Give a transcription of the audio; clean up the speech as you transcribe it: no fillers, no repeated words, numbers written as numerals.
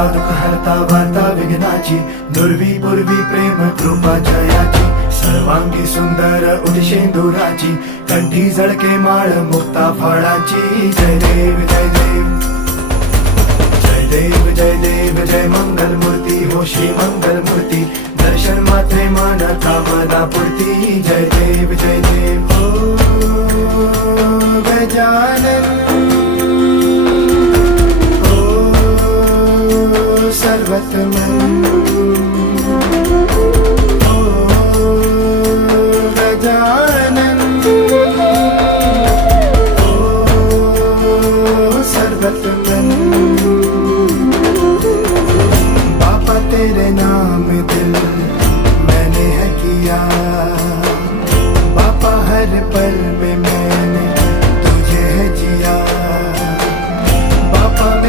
हरता दुःख हरता वार्ता विघ्नाची, दुर्वी पूर्वी प्रेम कृपा जयाची, सर्वांगी सुंदर उदिशेंदुराची, कंठी झळके माळ मुक्ता फळाची. जय देव जय देव जय देव जय देव जय मंगल मूर्ती हो श्री मंगल मूर्ती, दर्शन मात्रे मन कामना पूर्ती. जय देव जय देव हो गजानन हो सर्वतमन हो गजानन हो सर्वतमन. तेरे